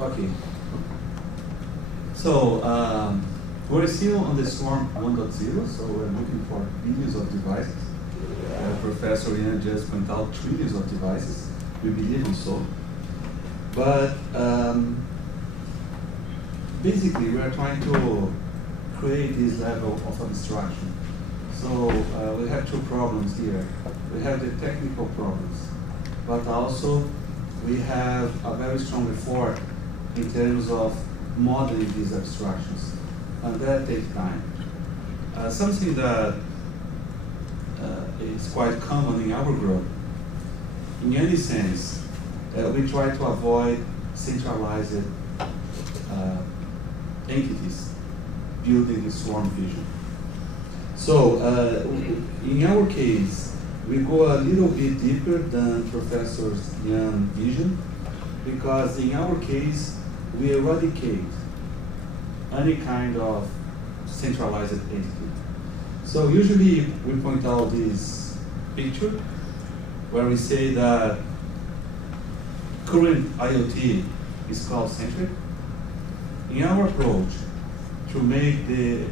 Okay. So we're still on the swarm 1.0, so we're looking for billions of devices. Professor Ian just pointed out trillions of devices. We believe in so. But basically, we are trying to create this level of abstraction. So we have two problems here. We have the technical problems, but also we have a very strong effort in terms of modeling these abstractions, and that takes time. Something that is quite common in our group, in any sense, we try to avoid centralized entities building the swarm vision. So in our case, we go a little bit deeper than Professor Yan's vision, because in our case, we eradicate any kind of centralized entity. So usually we point out this picture where we say that current IoT is cloud-centric. In our approach to make the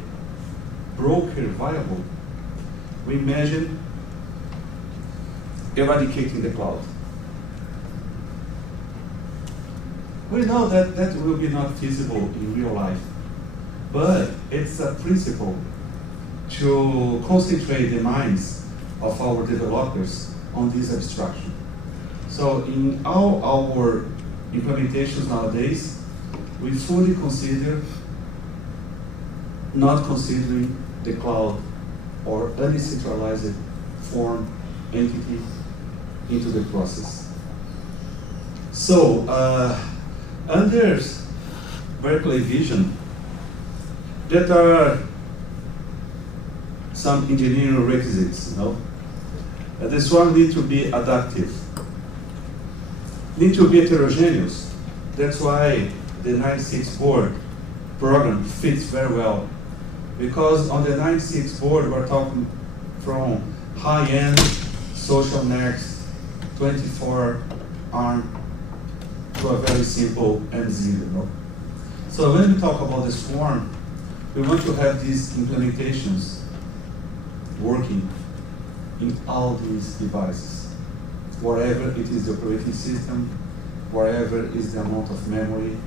broker viable, we imagine eradicating the cloud. We know that that will be not feasible in real life, but it's a principle to concentrate the minds of our developers on this abstraction. So in all our implementations nowadays, we fully consider not considering the cloud or any centralized form entity into the process. So under Berkeley vision, there are some engineering requisites. The swarm need to be adaptive, need to be heterogeneous. That's why the 96 board program fits very well, because on the 96 board we're talking from high-end social next 24 ARM to a very simple M0. So when we talk about the swarm, we want to have these implementations working in all these devices, wherever it is the operating system, wherever is the amount of memory,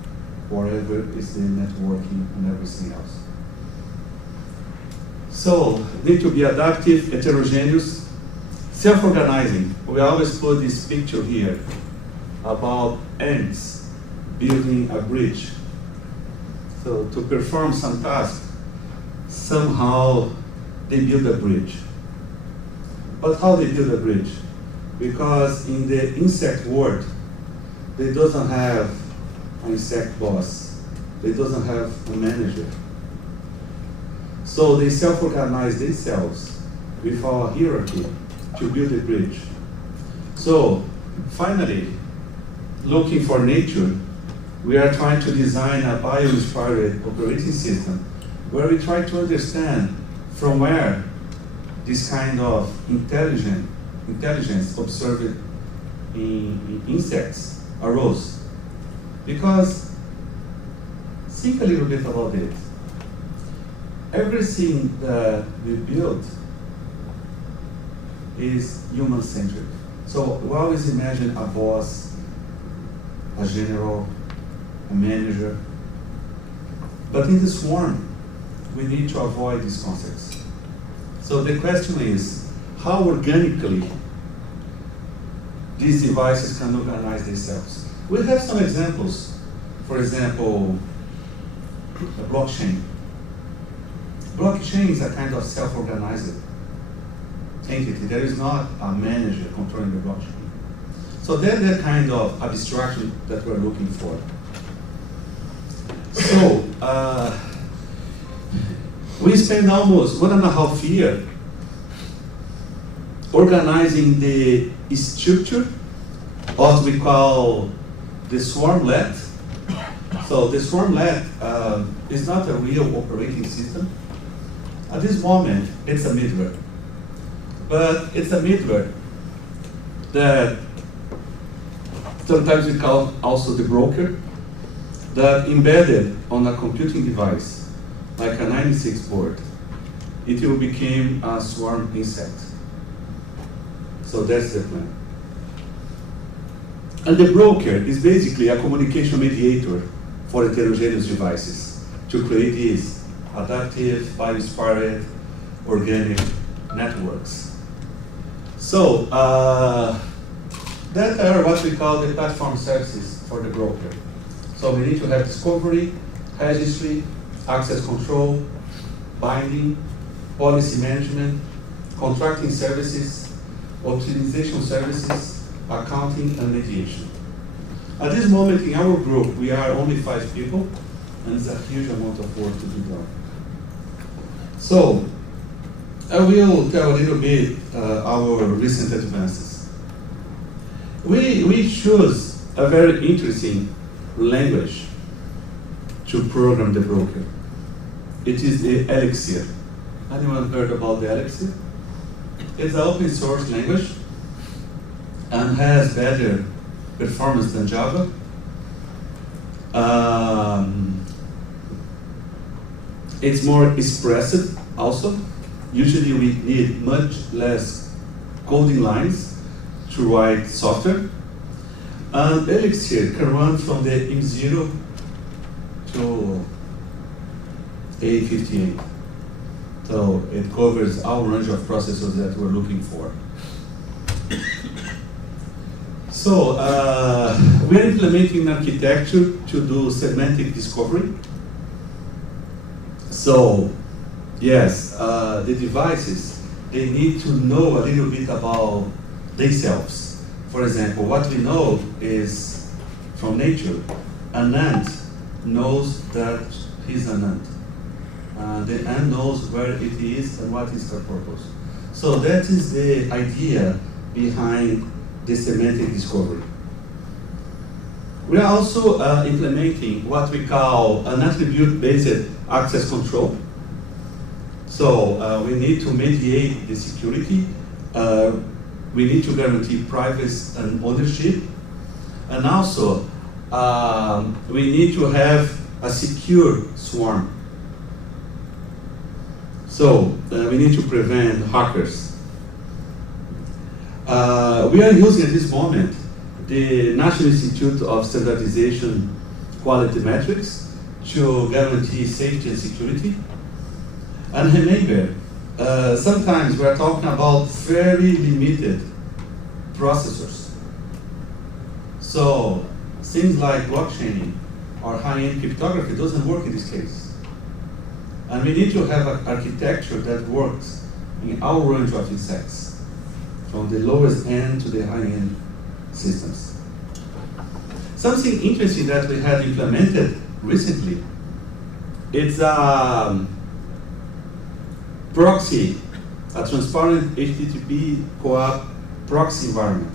wherever is the networking and everything else. So, need to be adaptive, heterogeneous, self-organizing. We always put this picture here about ants building a bridge. So to perform some task, somehow they build a bridge. But how they build a bridge? Because in the insect world, they doesn't have an insect boss. They doesn't have a manager. So they self-organize themselves with our hierarchy to build a bridge. So finally, looking for nature, we are trying to design a bio-inspired operating system where we try to understand from where this kind of intelligence observed in insects arose. Because think a little bit about it. Everything that we build is human-centric. So we always imagine a boss, a general, a manager. But in the swarm, we need to avoid these concepts. So the question is, how organically these devices can organize themselves? We have some examples. For example, a blockchain. Blockchain is a kind of self-organized entity. There is not a manager controlling the blockchain. So that's the kind of abstraction that we're looking for. So we spent almost 1.5 years organizing the structure of what we call the swarmlet. So the swarmlet is not a real operating system. At this moment, it's a middleware. But it's a middleware that sometimes we call also the broker. that embedded on a computing device, like a 96 board, it will become a swarm insect. So that's the plan. And the broker is basically a communication mediator for heterogeneous devices to create these adaptive, bio-inspired, organic networks. So that are what we call the platform services for the broker. So we need to have discovery, registry, access control, binding, policy management, contracting services, optimization services, accounting, and mediation. At this moment in our group, we are only 5 people, and it's a huge amount of work to be done. So I will tell a little bit our recent advances. We choose a very interesting language to program the broker. It is the Elixir. Anyone heard about the Elixir? It's an open source language and has better performance than Java. It's more expressive also. Usually we need much less coding lines to write software. And Elixir can run from the M0 to A58. So it covers our range of processors that we're looking for. So we're implementing an architecture to do semantic discovery. So yes, the devices, they need to know a little bit about themselves. For example, what we know is from nature, an ant knows that he's an ant. The ant knows where it is and what is her purpose. So that is the idea behind the semantic discovery. We are also implementing what we call an attribute-based access control. So we need to mediate the security. We need to guarantee privacy and ownership. And also, we need to have a secure swarm. So we need to prevent hackers. We are using at this moment the National Institute of Standardization quality metrics to guarantee safety and security. And remember, sometimes we're talking about very limited processors. So things like blockchaining or high-end cryptography doesn't work in this case. And we need to have an architecture that works in our range of insects, from the lowest end to the high-end systems. Something interesting that we had implemented recently, it's a proxy, a transparent HTTP co-op proxy environment.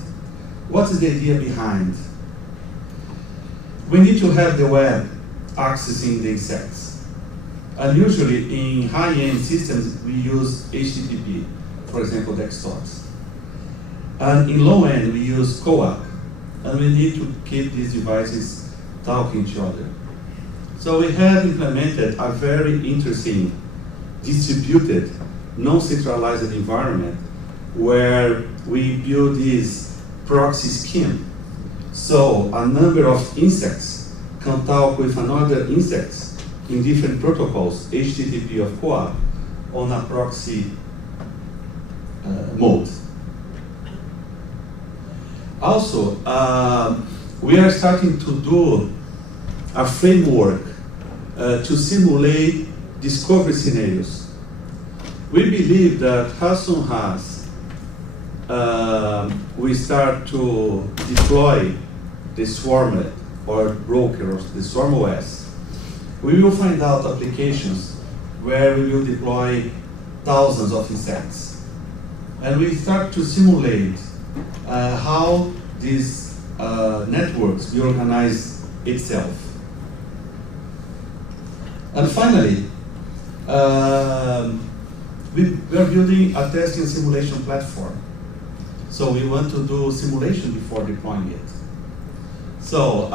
What is the idea behind? We need to have the web accessing the insects. And usually in high-end systems, we use HTTP, for example, desktops. And in low-end, we use co-op. And we need to keep these devices talking to each other. So we have implemented a very interesting distributed, non-centralized environment where we build this proxy scheme. So a number of insects can talk with another insects in different protocols, HTTP of co-op, on a proxy mode. Also, we are starting to do a framework to simulate discovery scenarios. We believe that as soon as we start to deploy the swarmlet or broker or the swarm OS, we will find out applications where we will deploy thousands of insects. And we start to simulate how these networks will organize itself. And finally, we are building a testing and simulation platform. So we want to do simulation before deploying it. So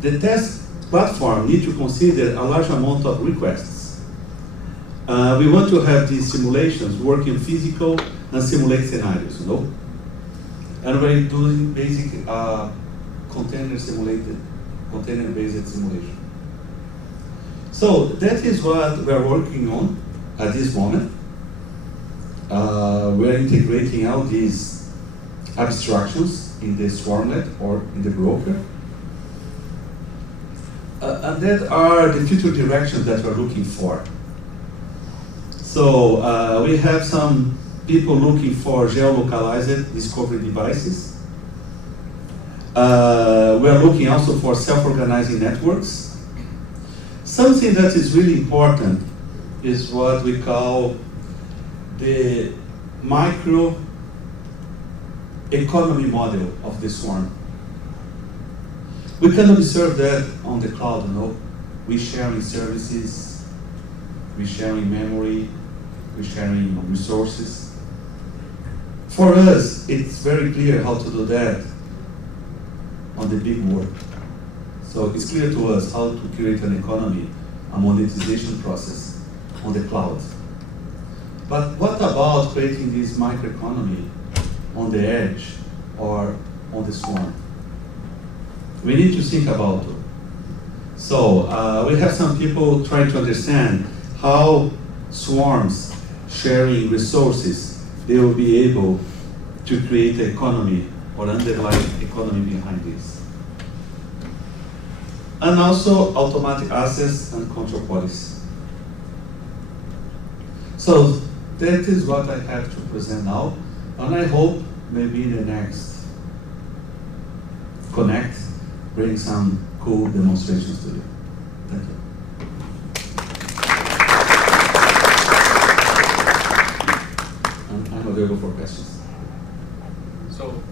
the test platform need to consider a large amount of requests. We want to have these simulations work in physical and simulate scenarios, you know? And we're doing basic container-based simulation. So that is what we're working on at this moment. We're integrating all these abstractions in the swarmlet or in the broker. And that are the future directions that we're looking for. So we have some people looking for geolocalized discovery devices. We are looking also for self-organizing networks. Something that is really important is what we call the micro economy model of the swarm. We can observe that on the cloud, you know. We sharing services, we sharing memory, we sharing resources. For us, it's very clear how to do that on the big world. So it's clear to us how to create an economy, a monetization process on the cloud. But what about creating this microeconomy on the edge or on the swarm? We need to think about it. So we have some people trying to understand how swarms sharing resources, they will be able to create an economy or underlying economy behind this. And also automatic access and control policy. So that is what I have to present now, and I hope maybe in the next Connect bring some cool demonstrations to you. Thank you. I'm available for questions. So,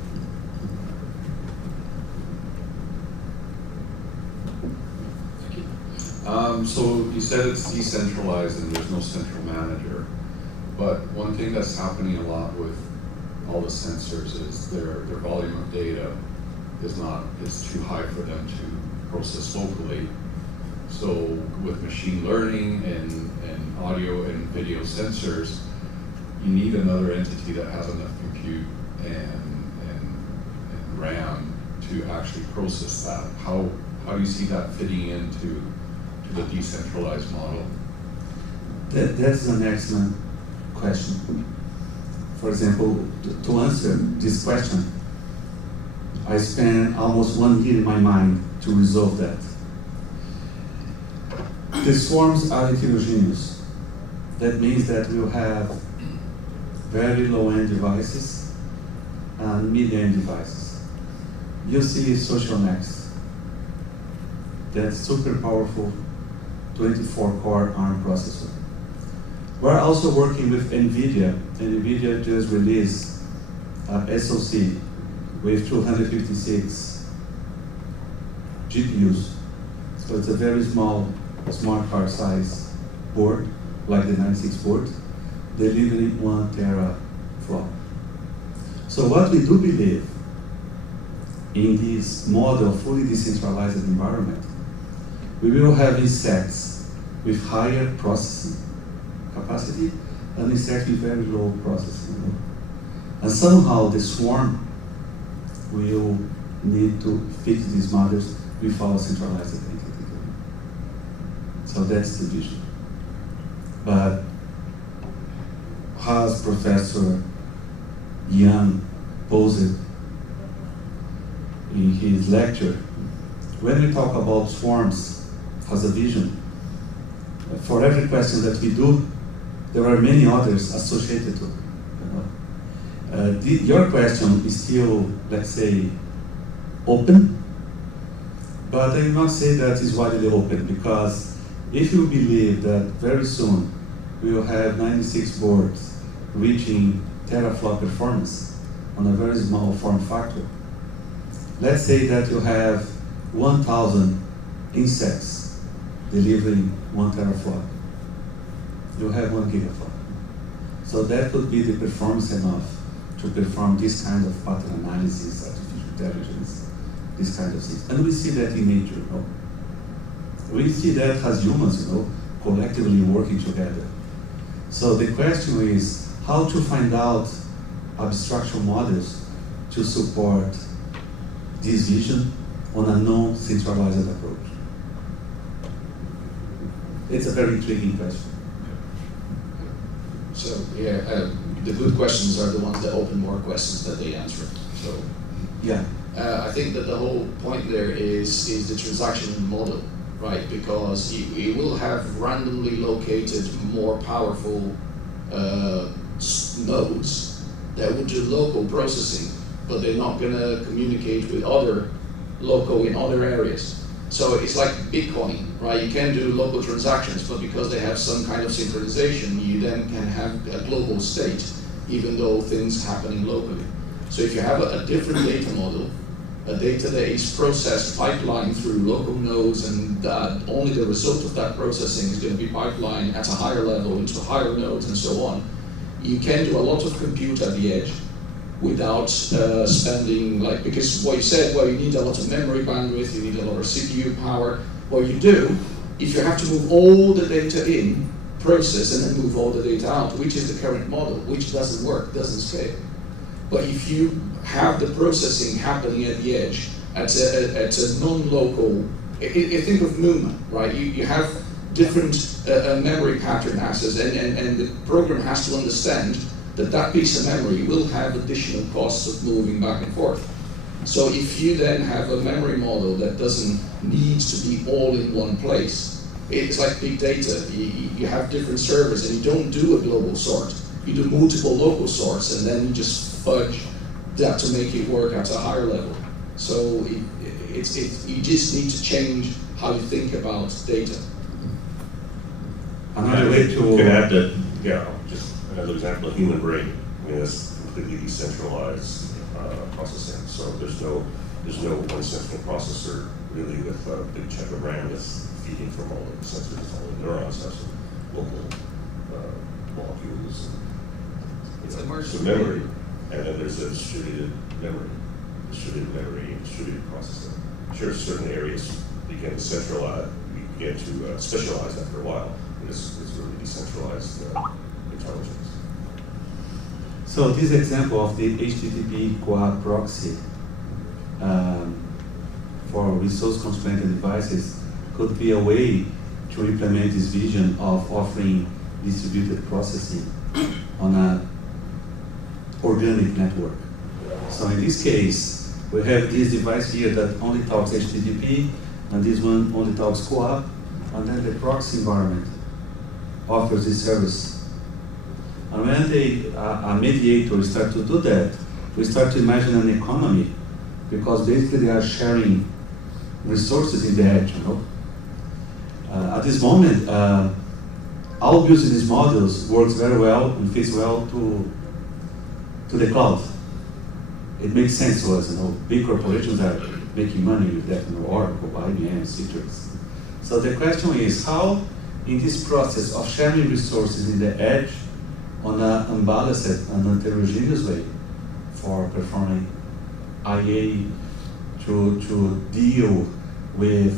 so you said it's decentralized and there's no central manager, but one thing that's happening a lot with all the sensors is their volume of data is too high for them to process locally. So with machine learning and audio and video sensors, you need another entity that has enough compute and RAM to actually process that. How do you see that fitting into the decentralized model? That's an excellent question. For example, to answer this question, I spent almost 1 year in my mind to resolve that. The swarms are heterogeneous. That means that we'll have very low-end devices and mid-end devices. You see Social Next. That's super powerful 24-core ARM processor. We're also working with NVIDIA, and NVIDIA just released SoC with 256 GPUs. So it's a very small, smart card size board, like the 96 board, delivering 1 teraflop. So what we do believe in this model, fully decentralized environment, we will have insects with higher processing capacity and insects with very low processing. And somehow the swarm will need to fit these models with our centralized entity. So that's the vision. But as Professor Yan posed in his lecture, when we talk about swarms as a vision, for every question that we do, there are many others associated to it. Your question is still, let's say, open, but I will not say that is widely open, because if you believe that very soon we will have 96 boards reaching teraflop performance on a very small form factor, let's say that you have 1,000 insects delivering 1 teraflop. You have 1 gigaflop. So that would be the performance enough to perform this kind of pattern analysis, artificial intelligence, this kind of things. And we see that in nature, no? We see that as humans, collectively working together. So the question is how to find out abstraction models to support this vision on a non-centralized approach. It's a very intriguing question. So yeah, the good questions are the ones that open more questions that they answer. So yeah, I think that the whole point there is the transaction model, right? Because it will have randomly located more powerful nodes that will do local processing, but they're not going to communicate with other local in other areas. So it's like Bitcoin, right? You can do local transactions, but because they have some kind of synchronization, you then can have a global state, even though things happening locally. So if you have a different data model, a data that is processed pipeline through local nodes, and that only the result of that processing is going to be pipelined at a higher level into higher nodes and so on, you can do a lot of compute at the edge without spending, because what you said, well, you need a lot of memory bandwidth, you need a lot of CPU power. What you do, if you have to move all the data in, process, and then move all the data out, which is the current model, which doesn't work, doesn't scale. But if you have the processing happening at the edge, at a non-local, think of NUMA, right? You have different memory pattern access, and the program has to understand that piece of memory will have additional costs of moving back and forth. So if you then have a memory model that doesn't need to be all in one place, it's like big data. You have different servers, and you don't do a global sort. You do multiple local sorts, and then you just fudge that to make it work at a higher level. So you just need to change how you think about data. Another way to can add that, just another example of human brain. I mean, it's completely decentralized processing. So there's no one central processor really with a big chunk of RAM that's feeding from all of the sensors. All the neurons have some local molecules. It's a merge. Some memory, and then there's a distributed memory, distributed processing. Sure, certain areas begin to centralize, begin to specialize after a while. It's really decentralized intelligence. So this example of the HTTP coap proxy for resource-constrained devices could be a way to implement this vision of offering distributed processing on an organic network. So in this case, we have this device here that only talks HTTP, and this one only talks coap, and then the proxy environment offers this service. And when a mediator start to do that, we start to imagine an economy, because basically they are sharing resources in the edge. At this moment, all business models works very well and fits well to the cloud. It makes sense to us. Big corporations are making money with that. Oracle, IBM, Citrix. So the question is how, in this process of sharing resources in the edge on an unbalanced and heterogeneous way for performing IA to deal with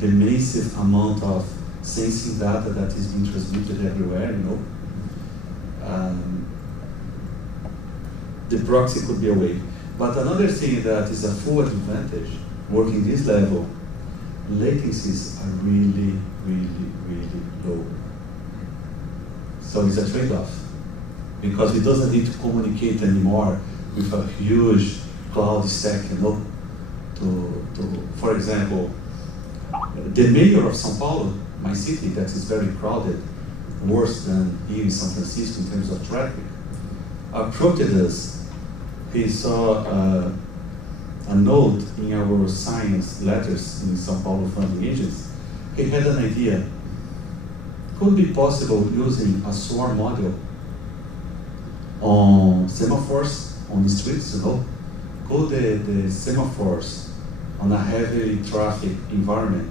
the massive amount of sensing data that is being transmitted everywhere, the proxy could be a way. But another thing that is a full advantage, working this level, latencies are really, really, really low. So it's a trade-off, because it doesn't need to communicate anymore with a huge cloud stack, for example, the mayor of São Paulo, my city that is very crowded, worse than here in San Francisco in terms of traffic, approached us. He saw a note in our science letters in São Paulo funding agents. He had an idea. Could it be possible using a swarm model on semaphores on the streets? Could the semaphores on a heavy traffic environment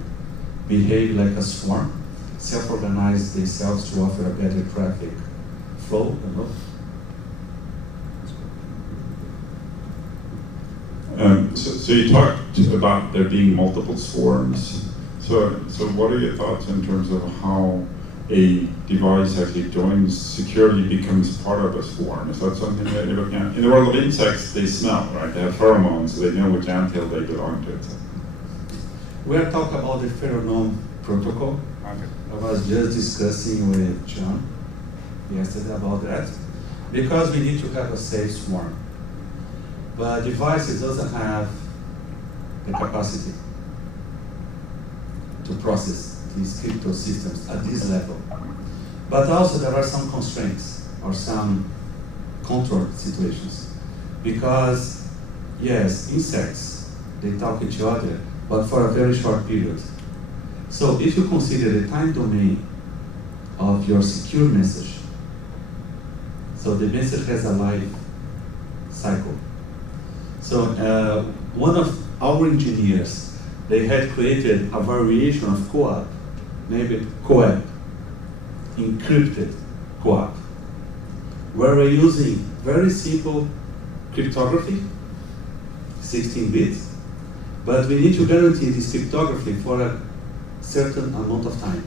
behave like a swarm, self-organize themselves to offer a better traffic flow? So you talked about there being multiple swarms. So what are your thoughts in terms of how a device actually joins, securely becomes part of a swarm? Is that something that you're looking at? In the world of insects, they smell, right? They have pheromones, so they know which anthill they belong to. We are talking about the pheromone protocol. Okay. I was just discussing with John yesterday about that, because we need to have a safe swarm. But devices doesn't have the capacity to process these crypto systems at this level. But also there are some constraints or some control situations. Because yes, insects, they talk to each other, but for a very short period. So if you consider the time domain of your secure message, so the message has a life cycle. So one of our engineers, they had created a variation of co-op, maybe co-op, encrypted co-op, where we're using very simple cryptography, 16 bits, but we need to guarantee this cryptography for a certain amount of time.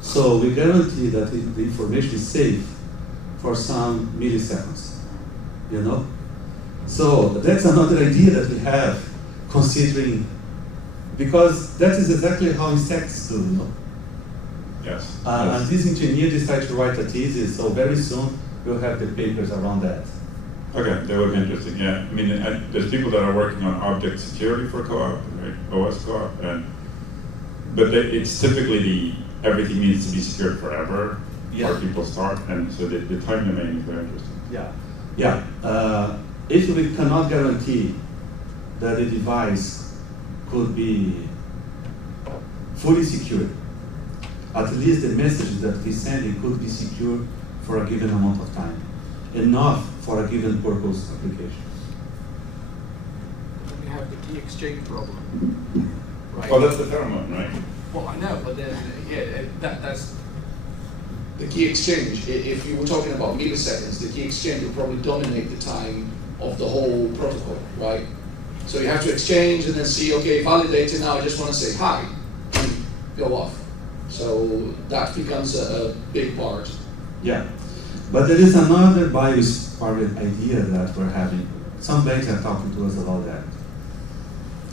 So we guarantee that the information is safe for some milliseconds, you know? So that's another idea that we have, considering, because that is exactly how insects do, you know? Yes. And this engineer decided to write a thesis, so very soon we'll have the papers around that. Okay, that would be interesting, yeah. I mean, there's people that are working on object security for co-op, right? OS co-op, but it's typically everything needs to be secured forever before people start, and so the time domain is very interesting. Yeah. If we cannot guarantee that the device could be fully secure, at least the message that we send could be secure for a given amount of time, enough for a given purpose application. Then we have the key exchange problem, right? Oh, that's the pheromone, right? Well, I know, but then, that's the key exchange. If you were talking about milliseconds, the key exchange will probably dominate the time of the whole protocol, right? So you have to exchange and then see, okay, validated, now I just want to say hi, and go off. So that becomes a big part. Yeah, but there is another bias-powered idea that we're having. Some banks are talking to us about that.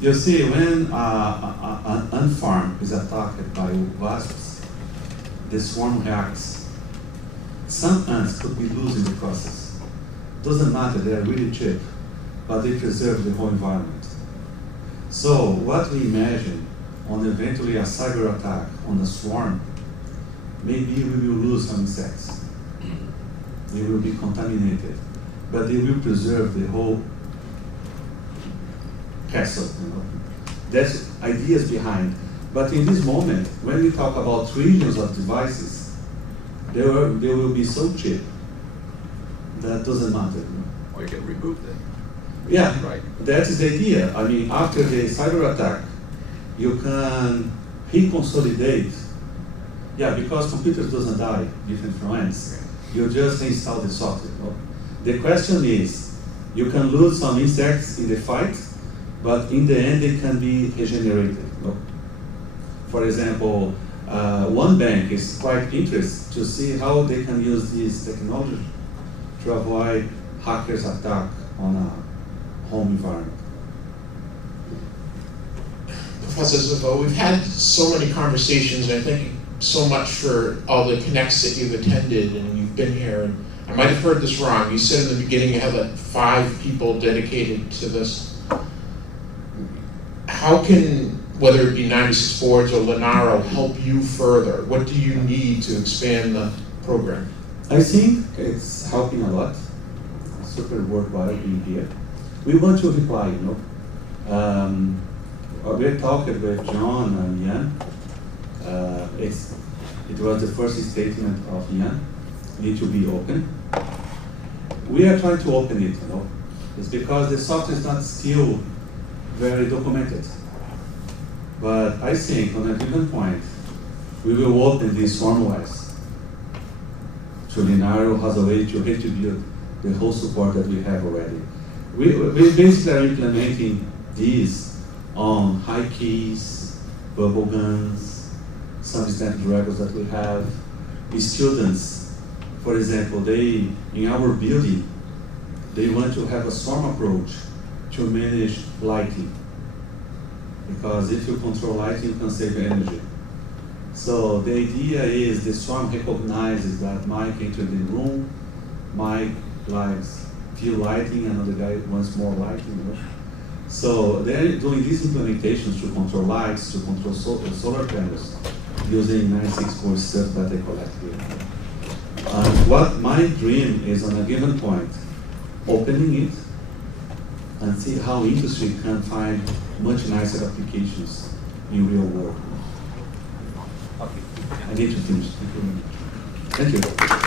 You see, when an ant farm is attacked by wasps, the swarm reacts. Some ants could be losing the process. Doesn't matter, they are really cheap, but they preserve the whole environment. So what we imagine on eventually a cyber attack on a swarm, maybe we will lose some insects. They will be contaminated, but they will preserve the whole castle, you know. That's ideas behind. But in this moment, when we talk about trillions of devices, they will be so cheap that doesn't matter. You know? Or you can remove them. Yeah, Right. that is the idea. I mean, after the cyber attack, you can reconsolidate. Yeah, because computers doesn't die, different from ants. You just install the software. You know? The question is, you can lose some insects in the fight, but in the end, they can be regenerated. You know? For example, one bank is quite interested to see how they can use this technology to avoid hackers' attack on a home environment. Professor SFO, we've had so many conversations, and I thank you so much for all the connects that you've attended and you've been here. And I might have heard this wrong. You said in the beginning you had like 5 people dedicated to this. How can, whether it be 96 Boards or Lenaro, help you further? What do you need to expand the program? I think it's helping a lot. Super worthwhile being here. We want to reply, you know. We're talking with John and Ian. It was the first statement of Ian. Need to be open. We are trying to open it, you know. It's because the software is not still very documented. But I think on a given point, we will open this swarm-wise. Lenaro has a way to retribute the whole support that we have already. We basically are implementing these on high keys, bubble guns, some stamped records that we have. Students, for example, in our building, they want to have a swarm approach to manage lighting. Because if you control lighting, you can save energy. So the idea is the swarm recognizes that Mike entered the room, Mike likes few lighting, another guy wants more lighting. You know? So they're doing these implementations to control lights, to control solar panels, using 96 stuff that they collect here. What my dream is on a given point, opening it and see how industry can find much nicer applications in real world. I need to finish. Thank you.